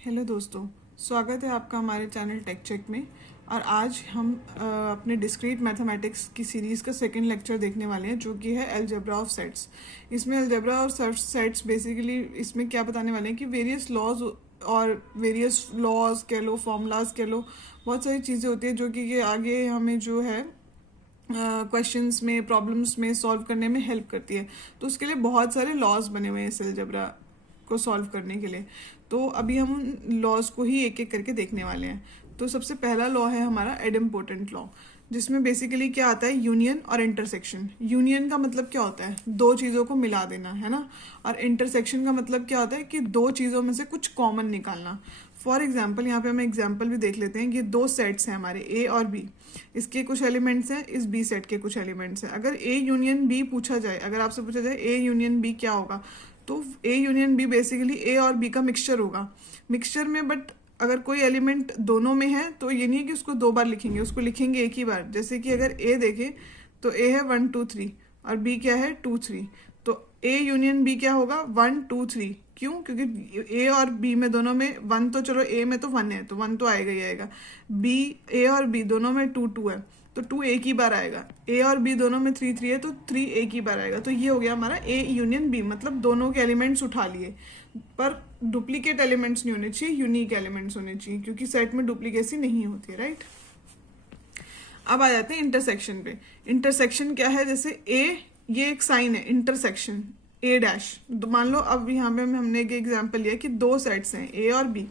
Hello दोस्तों, स्वागत है आपका हमारे चैनल टेक चेक में। और आज हम अपने डिस्क्रीट मैथमेटिक्स की सीरीज़ का सेकंड लेक्चर देखने वाले हैं, जो कि है अलजेब्रा ऑफ सेट्स। इसमें अलजेब्रा और सेट्स बेसिकली इसमें क्या बताने वाले हैं कि वेरियस लॉज और वेरियस लॉज कह लो, फॉर्मूलाज कह लो, बहुत सारी चीज़ें होती है जो कि ये आगे हमें जो है क्वेश्चंस में, प्रॉब्लम्स में सॉल्व करने में हेल्प करती है। तो उसके लिए बहुत सारे लॉज बने हुए हैं इस अलजेब्रा को सॉल्व करने के लिए। तो अभी हम उन लॉज को ही एक एक करके देखने वाले हैं। तो सबसे पहला लॉ है हमारा एडम्पोर्टेंट लॉ, जिसमें बेसिकली क्या आता है, यूनियन और इंटरसेक्शन। यूनियन का मतलब क्या होता है, दो चीज़ों को मिला देना, है ना। और इंटरसेक्शन का मतलब क्या होता है कि दो चीज़ों में से कुछ कॉमन निकालना। फॉर एग्जाम्पल यहाँ पे हम एग्जाम्पल भी देख लेते हैं। ये दो सेट्स हैं हमारे, ए और बी। इसके कुछ एलिमेंट्स हैं, इस बी सेट के कुछ एलिमेंट्स हैं। अगर ए यूनियन बी पूछा जाए, अगर आपसे पूछा जाए ए यूनियन बी क्या होगा, तो ए यूनियन बी बेसिकली ए और बी का मिक्सचर होगा। मिक्सचर में बट अगर कोई एलिमेंट दोनों में है तो ये नहीं है कि उसको दो बार लिखेंगे, उसको लिखेंगे एक ही बार। जैसे कि अगर ए देखें तो ए है 1 2 3 और बी क्या है 2 3। तो ए यूनियन बी क्या होगा 1 2 3। क्यों? क्योंकि ए और बी में दोनों में 1, तो चलो ए में तो 1 है तो 1 तो आएगा ही आएगा। बी, ए और बी दोनों में 2 2 है तो 2 एक ही बार आएगा। ए और बी दोनों में 3 3 है तो 3 एक ही बार आएगा। तो ये हो गया हमारा ए यूनियन बी, मतलब दोनों के एलिमेंट्स उठा लिए। पर डुप्लीकेट एलिमेंट्स नहीं होने चाहिए, यूनिक एलिमेंट्स होने चाहिए, क्योंकि सेट में डुप्लीकेसी नहीं होती है, राइट। अब आ जाते हैं इंटरसेक्शन पे। इंटरसेक्शन क्या है, जैसे ए, ये एक साइन है इंटरसेक्शन, ए डैश। मान लो अब यहाँ पे हमने एक एग्जांपल लिया कि दो सेट्स हैं ए और बी,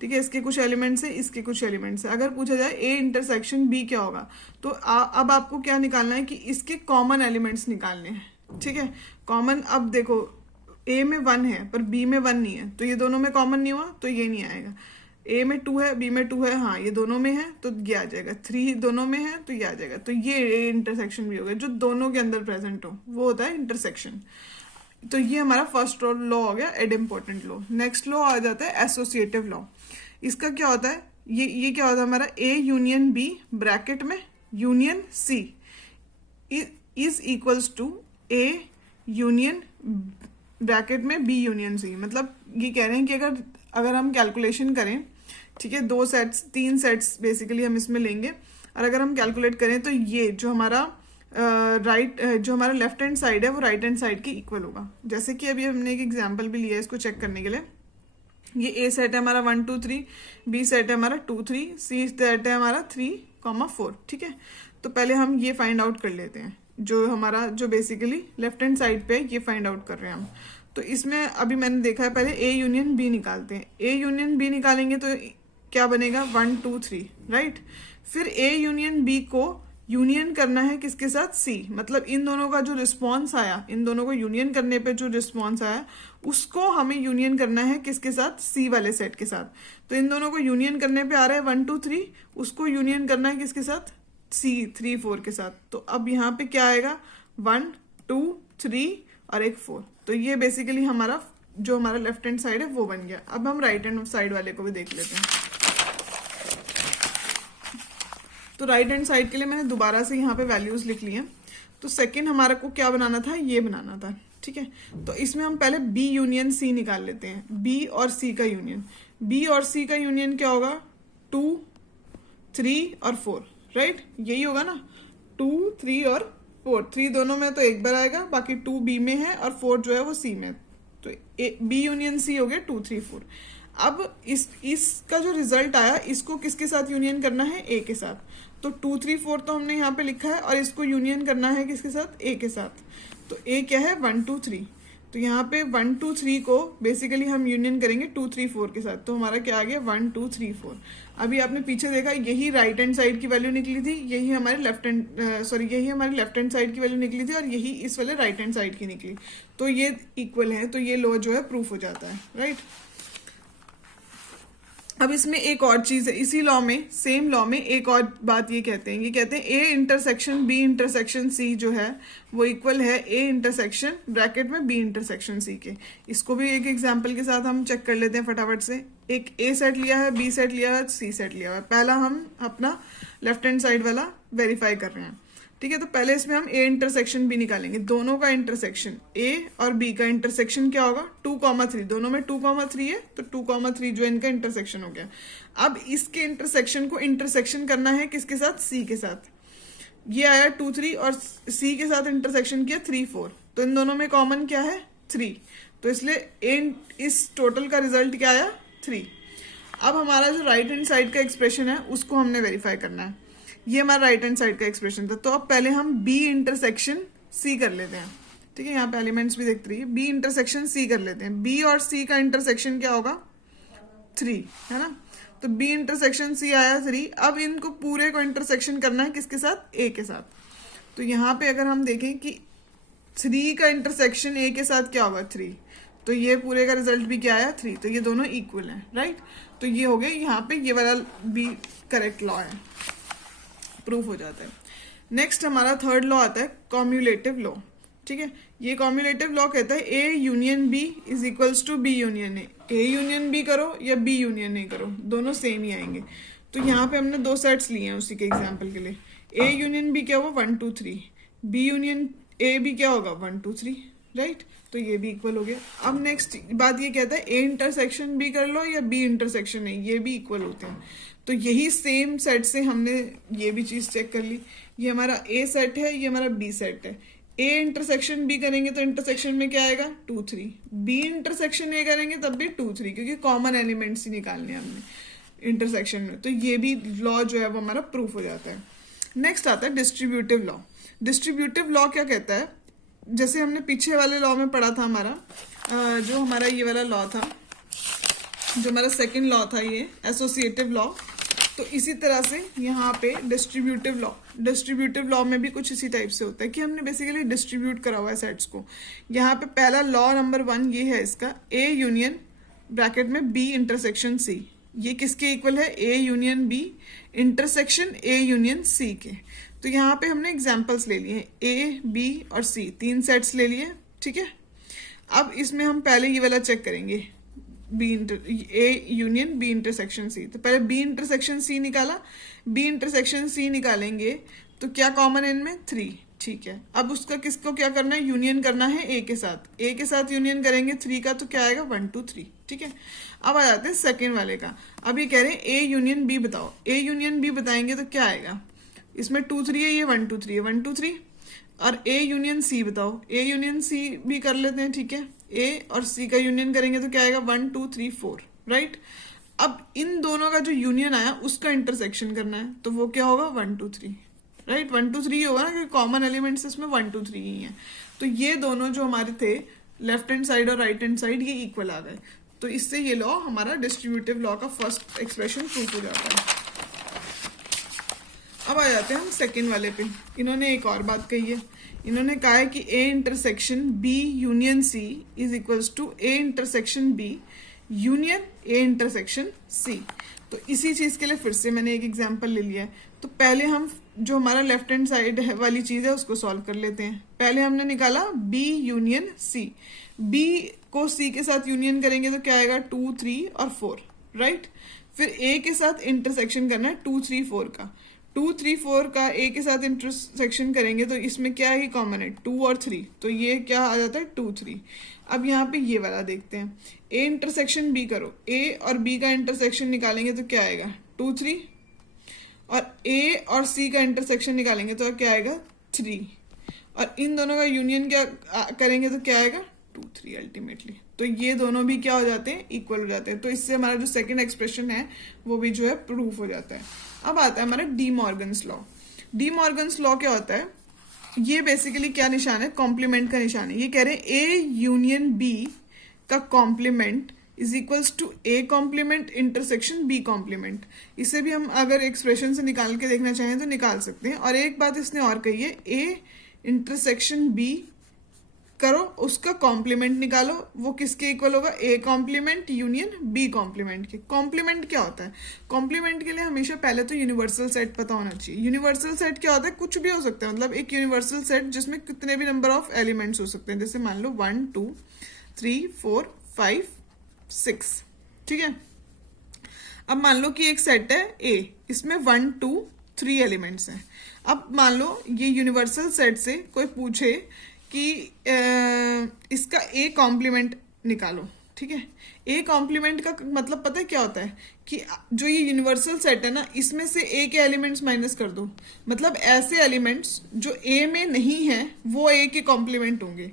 ठीक है। इसके कुछ एलिमेंट्स है, इसके कुछ एलिमेंट्स है। अगर पूछा जाए ए इंटरसेक्शन बी क्या होगा, तो अब आपको क्या निकालना है कि इसके कॉमन एलिमेंट्स निकालने हैं, ठीक है। कॉमन, अब देखो ए में 1 है पर बी में 1 नहीं है, तो ये दोनों में कॉमन नहीं हुआ तो ये नहीं आएगा। ए में 2 है, बी में 2 है, हाँ ये दोनों में है तो ये आ जाएगा। 3 दोनों में है तो ये आ जाएगा। तो ये ए इंटरसेक्शन भी हो गया, जो दोनों के अंदर प्रेजेंट हो वो होता है इंटरसेक्शन। तो ये हमारा फर्स्ट लॉ हो गया, एडम्पोर्टेंट लॉ। नेक्स्ट लॉ आ जाता है एसोसिएटिव लॉ। इसका क्या होता है, ये क्या होता है हमारा, ए यूनियन बी ब्रैकेट में union C is equals to A union bracket में बी यूनियन सी। मतलब ये कह रहे हैं कि अगर हम कैलकुलेशन करें, ठीक है, 2 सेट्स 3 सेट्स बेसिकली हम इसमें लेंगे, और अगर हम कैलकुलेट करें तो ये जो हमारा जो हमारा लेफ्ट हैंड साइड है वो राइट हैंड साइड के इक्वल होगा। जैसे कि अभी हमने एक एग्जांपल भी लिया है इसको चेक करने के लिए। ये ए सेट है हमारा 1 2 3, बी सेट है हमारा 2 3, सी सेट है हमारा 3, 4, ठीक है। तो पहले हम ये फाइंड आउट कर लेते हैं, जो हमारा जो बेसिकली लेफ्ट हैंड साइड पे ये फाइंड आउट कर रहे हैं हम। तो इसमें अभी मैंने देखा है, पहले ए यूनियन बी निकालते हैं। ए यूनियन बी निकालेंगे तो क्या बनेगा 1 2 3, राइट। फिर ए यूनियन बी को यूनियन करना है किसके साथ, सी। मतलब इन दोनों का जो रिस्पॉन्स आया, इन दोनों को यूनियन करने पे जो रिस्पॉन्स आया उसको हमें यूनियन करना है किसके साथ, सी वाले सेट के साथ। तो इन दोनों को यूनियन करने पे आ रहा है 1 2 3, उसको यूनियन करना है किसके साथ, सी 3 4 के साथ। तो अब यहाँ पे क्या आएगा 1 2 3 और एक 4। तो ये बेसिकली हमारा जो हमारा लेफ्ट हैंड साइड है वो बन गया। अब हम राइट हैंड साइड वाले को भी देख लेते हैं। तो राइट हैंड साइड के लिए मैंने दोबारा से यहाँ पे वैल्यूज लिख ली हैं। तो सेकंड हमारा को क्या बनाना था, ये बनाना था, ठीक है। तो इसमें हम पहले बी यूनियन सी निकाल लेते हैं। बी और सी का यूनियन, बी और सी का यूनियन क्या होगा 2 3 और 4, राइट। यही होगा ना, 2 3 और 4। 3 दोनों में तो एक बार आएगा, बाकी 2 बी में है और 4 जो है वो सी में। तो बी यूनियन सी हो गया 2 3 4। अब इसका जो रिजल्ट आया इसको किसके साथ यूनियन करना है, ए के साथ। तो 2 3 4 तो हमने यहाँ पे लिखा है और इसको यूनियन करना है किसके साथ, ए के साथ। तो ए क्या है 1 2 3। तो यहाँ पे 1 2 3 को बेसिकली हम यूनियन करेंगे 2 3 4 के साथ। तो हमारा क्या आ गया 1 2 3 4। अभी आपने पीछे देखा, यही राइट हैंड साइड की वैल्यू निकली थी, यही हमारे यही हमारी लेफ्ट हैंड साइड की वैल्यू निकली थी और यही इस वाले राइट हैंड साइड की निकली। तो ये इक्वल है, तो ये लॉ जो है प्रूफ हो जाता है, राइट। अब इसमें एक और चीज है, इसी लॉ में, सेम लॉ में एक और बात ये कहते हैं, A intersection B intersection C जो है वो इक्वल है ए इंटरसेक्शन ब्रैकेट में बी इंटरसेक्शन सी के। इसको भी एक एग्जांपल के साथ हम चेक कर लेते हैं फटाफट से। एक ए सेट लिया है, बी सेट लिया है, सी सेट लिया है। पहला हम अपना लेफ्ट हैंड साइड वाला वेरीफाई कर रहे हैं। ठीक है। तो पहले इसमें हम ए इंटरसेक्शन बी निकालेंगे, दोनों का इंटरसेक्शन ए और बी का इंटरसेक्शन क्या होगा 2,3, दोनों में 2,3 है तो 2,3 जो इनका इंटरसेक्शन हो गया। अब इसके इंटरसेक्शन को इंटरसेक्शन करना है किसके साथ, सी के साथ। ये आया 2, 3 और सी के साथ इंटरसेक्शन किया 3, 4, तो इन दोनों में कॉमन क्या है 3, तो इसलिए इस टोटल का रिजल्ट क्या आया 3। अब हमारा जो राइट हैंड साइड का एक्सप्रेशन है उसको हमने वेरीफाई करना है। ये हमारा राइट हैंड साइड का एक्सप्रेशन था, तो अब पहले हम बी इंटरसेक्शन सी कर लेते हैं। ठीक है, यहाँ पे एलिमेंट्स भी दिख रही है, बी इंटरसेक्शन सी कर लेते हैं। बी और सी का इंटरसेक्शन क्या होगा 3, है ना। तो बी इंटरसेक्शन सी आया 3। अब इनको पूरे को इंटरसेक्शन करना है किसके साथ, ए के साथ। तो यहाँ पे अगर हम देखें कि 3 का इंटरसेक्शन ए के साथ क्या होगा 3, तो ये पूरे का रिजल्ट भी क्या आया 3, तो ये दोनों इक्वल हैं, राइट। तो ये हो गया, यहाँ पे ये वाला भी करेक्ट लॉ है, प्रूफ हो जाता है। नेक्स्ट हमारा थर्ड लॉ आता है कॉम्युलेटिव लॉ। ठीक है, ये कॉम्युलेटिव लॉ कहता है A union B is equals to B union A. A union B करो या बी यूनियन ए करो, दोनों सेम ही आएंगे। तो यहाँ पे हमने 2 सेट्स लिए हैं उसी के एग्जाम्पल के लिए। ए यूनियन बी क्या होगा 1, 2, 3, बी यूनियन ए भी क्या होगा 1, 2, 3, राइट। तो ये भी इक्वल हो गया। अब नेक्स्ट बात ये कहता है ए इंटरसेक्शन बी कर लो या बी इंटरसेक्शन ए, ये भी इक्वल होते हैं। तो यही सेम सेट से हमने ये भी चीज चेक कर ली। ये हमारा ए सेट है, ये हमारा बी सेट है। ए इंटरसेक्शन बी करेंगे तो इंटरसेक्शन में क्या आएगा 2, 3, बी इंटरसेक्शन ए करेंगे तब भी 2, 3, क्योंकि कॉमन एलिमेंट्स ही निकालने हैं हमने इंटरसेक्शन में। तो ये भी लॉ जो है वो हमारा प्रूफ हो जाता है। नेक्स्ट आता है डिस्ट्रीब्यूटिव लॉ। डिस्ट्रीब्यूटिव लॉ क्या कहता है, जैसे हमने पीछे वाले लॉ में पढ़ा था, हमारा जो हमारा ये वाला लॉ था, जो हमारा सेकंड लॉ था ये एसोसिएटिव लॉ, तो इसी तरह से यहाँ पे डिस्ट्रीब्यूटिव लॉ में भी कुछ इसी टाइप से होता है कि हमने बेसिकली डिस्ट्रीब्यूट करा हुआ है सेट्स को। यहाँ पे पहला लॉ नंबर 1 ये है इसका, ए यूनियन ब्रैकेट में बी इंटरसेक्शन सी, ये किसके इक्वल है A union B intersection A union C के। तो यहाँ पे हमने एग्जाम्पल्स ले लिए, ए बी और सी, 3 सेट्स ले लिए। ठीक है, अब इसमें हम पहले ये वाला चेक करेंगे, A union B intersection C. तो पहले बी इंटरसेक्शन सी निकाला, बी इंटरसेक्शन सी निकालेंगे तो क्या कॉमन है इनमें 3। ठीक है, अब उसका किसको क्या करना है, यूनियन करना है ए के साथ। ए के साथ यूनियन करेंगे 3 का तो क्या आएगा 1, 2, 3। ठीक है, अब आ जाते हैं सेकेंड वाले का। अब ये कह रहे हैं ए यूनियन बी बताओ। ए यूनियन बी बताएंगे तो क्या आएगा, इसमें 2, 3 है, ये 1, 2, 3 है, 1, 2, 3। और ए यूनियन सी बताओ, ए यूनियन सी भी कर लेते हैं। ठीक है, ए और सी का यूनियन करेंगे तो क्या आएगा 1, 2, 3, 4, राइट। अब इन दोनों का जो यूनियन आया उसका इंटरसेक्शन करना है, तो वो क्या होगा 1, 2, 3, राइट। 1, 2, 3 होगा ना, क्योंकि कॉमन एलिमेंट्स इसमें 1, 2, 3 ही है। तो ये दोनों जो हमारे थे लेफ्ट हैंड साइड और राइट हैंड साइड, ये इक्वल आ गए। तो इससे ये लॉ हमारा डिस्ट्रीब्यूटिव लॉ का फर्स्ट एक्सप्रेशन प्रूफ हो जाता है। अब आ जाते हैं हम सेकेंड वाले पे। इन्होंने एक और बात कही है, इन्होंने कहा है कि A intersection B union C is equals to A intersection B union A intersection C. तो इसी चीज के लिए फिर से मैंने एक एग्जांपल ले लिया है। तो पहले हम जो हमारा लेफ्ट हैंड साइड वाली चीज है उसको सॉल्व कर लेते हैं। पहले हमने निकाला बी यूनियन सी, बी को सी के साथ यूनियन करेंगे तो क्या आएगा 2, 3 और 4, राइट। फिर ए के साथ इंटरसेक्शन करना है 2, 3, 4 का। 2, 3, 4 का ए के साथ इंटरसेक्शन करेंगे तो इसमें क्या ही कॉमन है 2 और 3, तो ये क्या आ जाता है 2, 3। अब यहाँ पे ये वाला देखते हैं, ए इंटरसेक्शन बी करो, ए और बी का इंटरसेक्शन निकालेंगे तो क्या आएगा 2, 3, और ए और सी का इंटरसेक्शन निकालेंगे तो क्या आएगा 3, और इन दोनों का यूनियन क्या करेंगे तो क्या आएगा 2, 3 अल्टीमेटली। तो ये दोनों भी क्या हो जाते हैं, इक्वल हो जाते हैं। तो इससे हमारा जो सेकंड एक्सप्रेशन है वो भी जो है प्रूफ हो जाता है। अब आता है हमारा D Morgan's law. D Morgan's law क्या होता है, ये बेसिकली क्या निशान है, कॉम्प्लीमेंट का निशान है। ये कह रहे हैं ए यूनियन बी का complement is equals to A complement intersection B complement. इसे भी हम अगर एक्सप्रेशन से निकाल के देखना चाहें तो निकाल सकते हैं। और एक बात इसने और कही है, ए इंटरसेक्शन बी करो, उसका कॉम्प्लीमेंट निकालो, वो किसके इक्वल होगा, A complement union B complement के। कॉम्प्लीमेंट क्या होता है, कॉम्प्लीमेंट के लिए हमेशा पहले तो यूनिवर्सल सेट पता होना चाहिए। यूनिवर्सल सेट क्या होता है, कुछ भी हो सकता है, मतलब एक यूनिवर्सल सेट जिसमें कितने भी नंबर ऑफ एलिमेंट्स हो सकते हैं। जैसे मान लो 1, 2, 3, 4, 5, 6, ठीक है। अब मान लो कि एक सेट है ए, इसमें 1, 2, 3 एलिमेंट्स हैं। अब मान लो ये यूनिवर्सल सेट से कोई पूछे कि इसका ए कॉम्प्लीमेंट निकालो, ठीक है। ए कॉम्प्लीमेंट का मतलब पता है क्या होता है कि जो ये यूनिवर्सल सेट है ना, इसमें से ए के एलिमेंट्स माइनस कर दो, मतलब ऐसे एलिमेंट्स जो ए में नहीं है वो ए के कॉम्प्लीमेंट होंगे।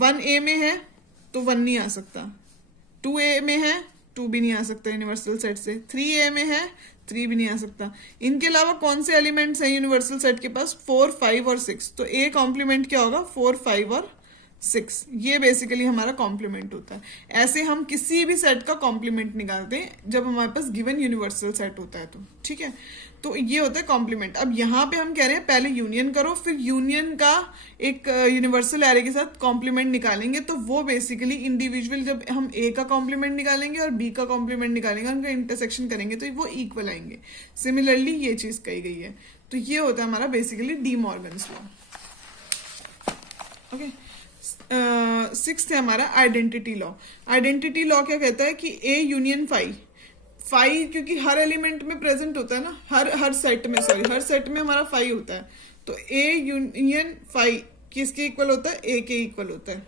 1 ए में है तो 1 नहीं आ सकता, 2 ए में है 2 भी नहीं आ सकता यूनिवर्सल सेट से, 3 ए में है 3 भी नहीं आ सकता। इनके अलावा कौन से एलिमेंट्स हैं यूनिवर्सल सेट के पास? 4, 5 और 6। तो ए कॉम्प्लीमेंट क्या होगा? 4, 5 और 6। ये बेसिकली हमारा कॉम्प्लीमेंट होता है। ऐसे हम किसी भी सेट का कॉम्प्लीमेंट निकालते हैं जब हमारे पास गिवन यूनिवर्सल सेट होता है, तो ठीक है। तो ये होता है कॉम्प्लीमेंट। अब यहाँ पे हम कह रहे हैं पहले यूनियन करो, फिर यूनियन का एक यूनिवर्सल एरे के साथ कॉम्प्लीमेंट निकालेंगे। तो वो बेसिकली इंडिविजुअल, जब हम ए का कॉम्प्लीमेंट निकालेंगे और बी का कॉम्प्लीमेंट निकालेंगे, उनका इंटरसेक्शन करेंगे तो वो इक्वल आएंगे। सिमिलरली ये चीज कही गई है। तो ये होता है हमारा basically D Morgan's law. Okay, 6th है हमारा आइडेंटिटी लॉ। आइडेंटिटी लॉ क्या कहता है कि ए यूनियन फाई क्योंकि हर एलिमेंट में प्रेजेंट होता है ना, हर सेट में, हर सेट में हमारा फाई होता है। तो ए यूनियन फाई किसके इक्वल होता है? ए के इक्वल होता है,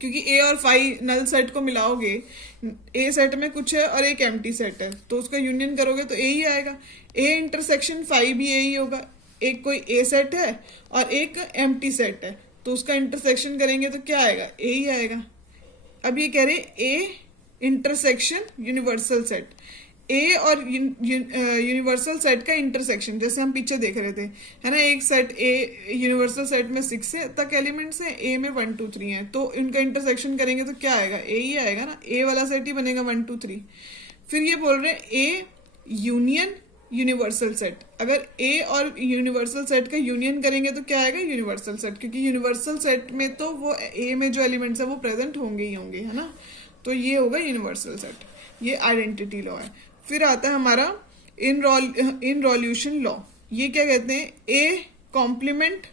क्योंकि ए और फाई नल सेट को मिलाओगे, ए सेट में कुछ है और एक एम्प्टी सेट है, तो उसका यूनियन करोगे तो ए ही आएगा। ए इंटरसेक्शन फाई भी ए ही होगा। एक कोई ए सेट है और एक एम्प्टी सेट है, तो उसका इंटरसेक्शन करेंगे तो क्या आएगा? ए ही आएगा। अब ये कह रहे हैं ए इंटरसेक्शन यूनिवर्सल सेट, ए और यूनिवर्सल सेट का इंटरसेक्शन, जैसे हम पीछे देख रहे थे, है ना। एक सेट ए यूनिवर्सल सेट में 6 है तक एलिमेंट्स हैं, ए में 1, 2, 3 है, तो इनका इंटरसेक्शन करेंगे तो क्या आएगा? ए ही आएगा ना। ए वाला सेट ही बनेगा 1, 2, 3। फिर ये बोल रहे हैं ए यूनियन यूनिवर्सल सेट। अगर ए और यूनिवर्सल सेट का यूनियन करेंगे तो क्या आएगा? यूनिवर्सल सेट, क्योंकि यूनिवर्सल सेट में तो वो ए में जो एलिमेंट्स है वो प्रेजेंट होंगे ही होंगे, है ना। तो ये होगा यूनिवर्सल सेट। ये आइडेंटिटी लॉ है। फिर आता है हमारा इनरोल्यूशन लॉ। ये क्या कहते हैं? ए कॉम्प्लीमेंट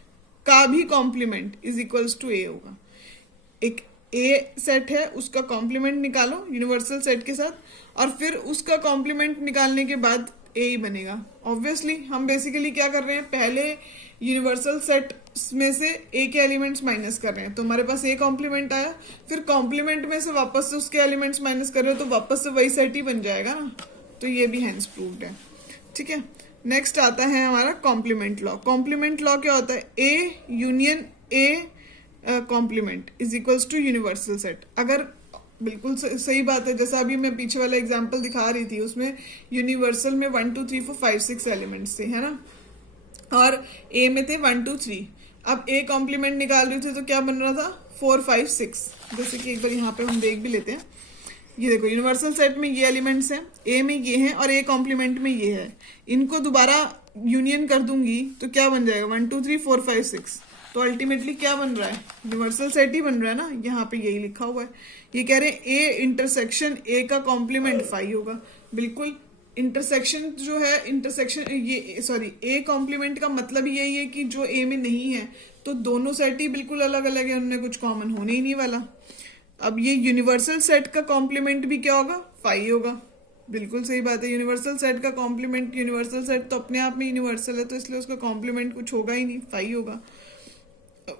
का भी कॉम्प्लीमेंट इज इक्वल्स टू ए होगा। एक ए सेट है, उसका कॉम्प्लीमेंट निकालो यूनिवर्सल सेट के साथ, और फिर उसका कॉम्प्लीमेंट निकालने के बाद ए ही बनेगा। ऑब्वियसली हम बेसिकली क्या कर रहे हैं, पहले यूनिवर्सल सेट में से ए के एलिमेंट्स माइनस कर रहे हैं, तो हमारे पास ए कॉम्प्लीमेंट आया, फिर कॉम्प्लीमेंट में से वापस से उसके एलिमेंट्स माइनस कर रहे हो तो वापस से वही सेट ही बन जाएगा ना। तो ये भी हैंस प्रूव्ड है, ठीक है। नेक्स्ट आता है हमारा कॉम्प्लीमेंट लॉ। कॉम्प्लीमेंट लॉ क्या होता है? A union A complement is equals to universal set. अगर बिल्कुल सही बात है, जैसा अभी मैं पीछे वाला एग्जांपल दिखा रही थी, उसमें यूनिवर्सल में 1, 2, 3, 4, 5, 6 एलिमेंट्स थे, है ना, और ए में थे 1, 2, 3। अब ए कॉम्प्लीमेंट निकाल रहे थे तो क्या बन रहा था? 4, 5, 6। जैसे कि एक बार यहाँ पे हम देख भी लेते हैं। ये देखो, यूनिवर्सल सेट में ये एलिमेंट्स हैं, ए में ये हैं और ए कॉम्प्लीमेंट में ये है। इनको दोबारा यूनियन कर दूंगी तो क्या बन जाएगा? 1, 2, 3, 4, 5, 6। तो अल्टीमेटली क्या बन रहा है? यूनिवर्सल सेट ही बन रहा है ना। यहाँ पे यही लिखा हुआ है। ये कह रहे हैं ए इंटरसेक्शन ए का कॉम्प्लीमेंट 5 होगा। बिल्कुल, इंटरसेक्शन जो है, इंटरसेक्शन ये सॉरी ए कॉम्प्लीमेंट का मतलब यही है कि जो ए में नहीं है, तो दोनों सेट ही बिल्कुल अलग अलग है, उनमें कुछ कॉमन होने ही नहीं वाला। अब ये यूनिवर्सल सेट का कॉम्प्लीमेंट भी क्या होगा? 5 होगा। बिल्कुल सही बात है। यूनिवर्सल सेट का कॉम्प्लीमेंट, यूनिवर्सल सेट तो अपने आप में यूनिवर्सल है, तो इसलिए उसका कॉम्प्लीमेंट कुछ होगा ही नहीं, 5 होगा।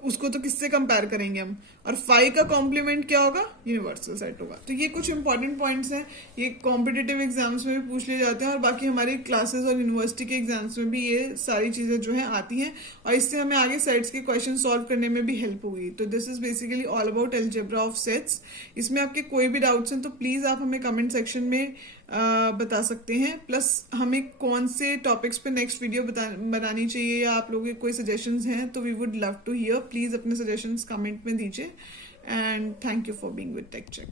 उसको तो किससे कंपेयर करेंगे हम? और 5 का कॉम्प्लीमेंट क्या होगा? यूनिवर्सल सेट होगा। तो ये कुछ इंपॉर्टेंट पॉइंट्स हैं, ये कॉम्पिटिटिव एग्जाम्स में भी पूछ लिए जाते हैं, और बाकी हमारी क्लासेस और यूनिवर्सिटी के एग्जाम्स में भी ये सारी चीजें जो है आती हैं, और इससे हमें आगे सेट्स के क्वेश्चन सॉल्व करने में भी हेल्प होगी। तो this is basically all about algebra of sets. इसमें आपके कोई भी डाउट्स हैं तो प्लीज आप हमें कमेंट सेक्शन में बता सकते हैं। प्लस हमें कौन से टॉपिक्स पे नेक्स्ट वीडियो बनानी चाहिए, या आप लोगों के कोई सजेशंस हैं तो we would love to hear. Please अपने सजेशंस कमेंट में दीजिए। And thank you for being with Tech check.